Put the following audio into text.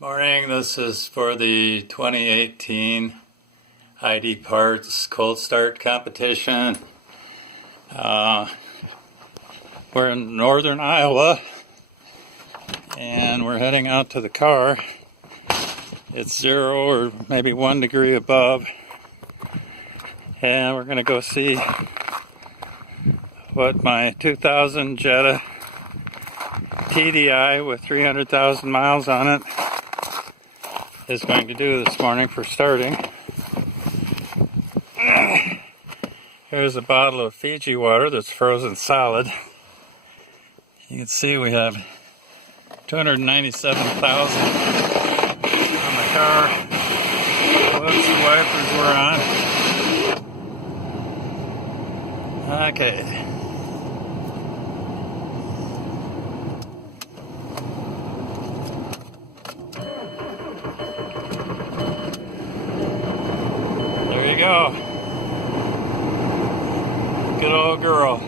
Morning, this is for the 2018 ID Parts Cold Start Competition. We're in northern Iowa and we're heading out to the car. It's 0 or maybe 1 degree above, and we're going to go see what my 2000 Jetta TDI with 300,000 miles on it is going to do this morning for starting. Here's a bottle of Fiji water that's frozen solid. You can see we have 297,000 on the car. Whoops, the wipers were on. Okay. There you go. Good old girl.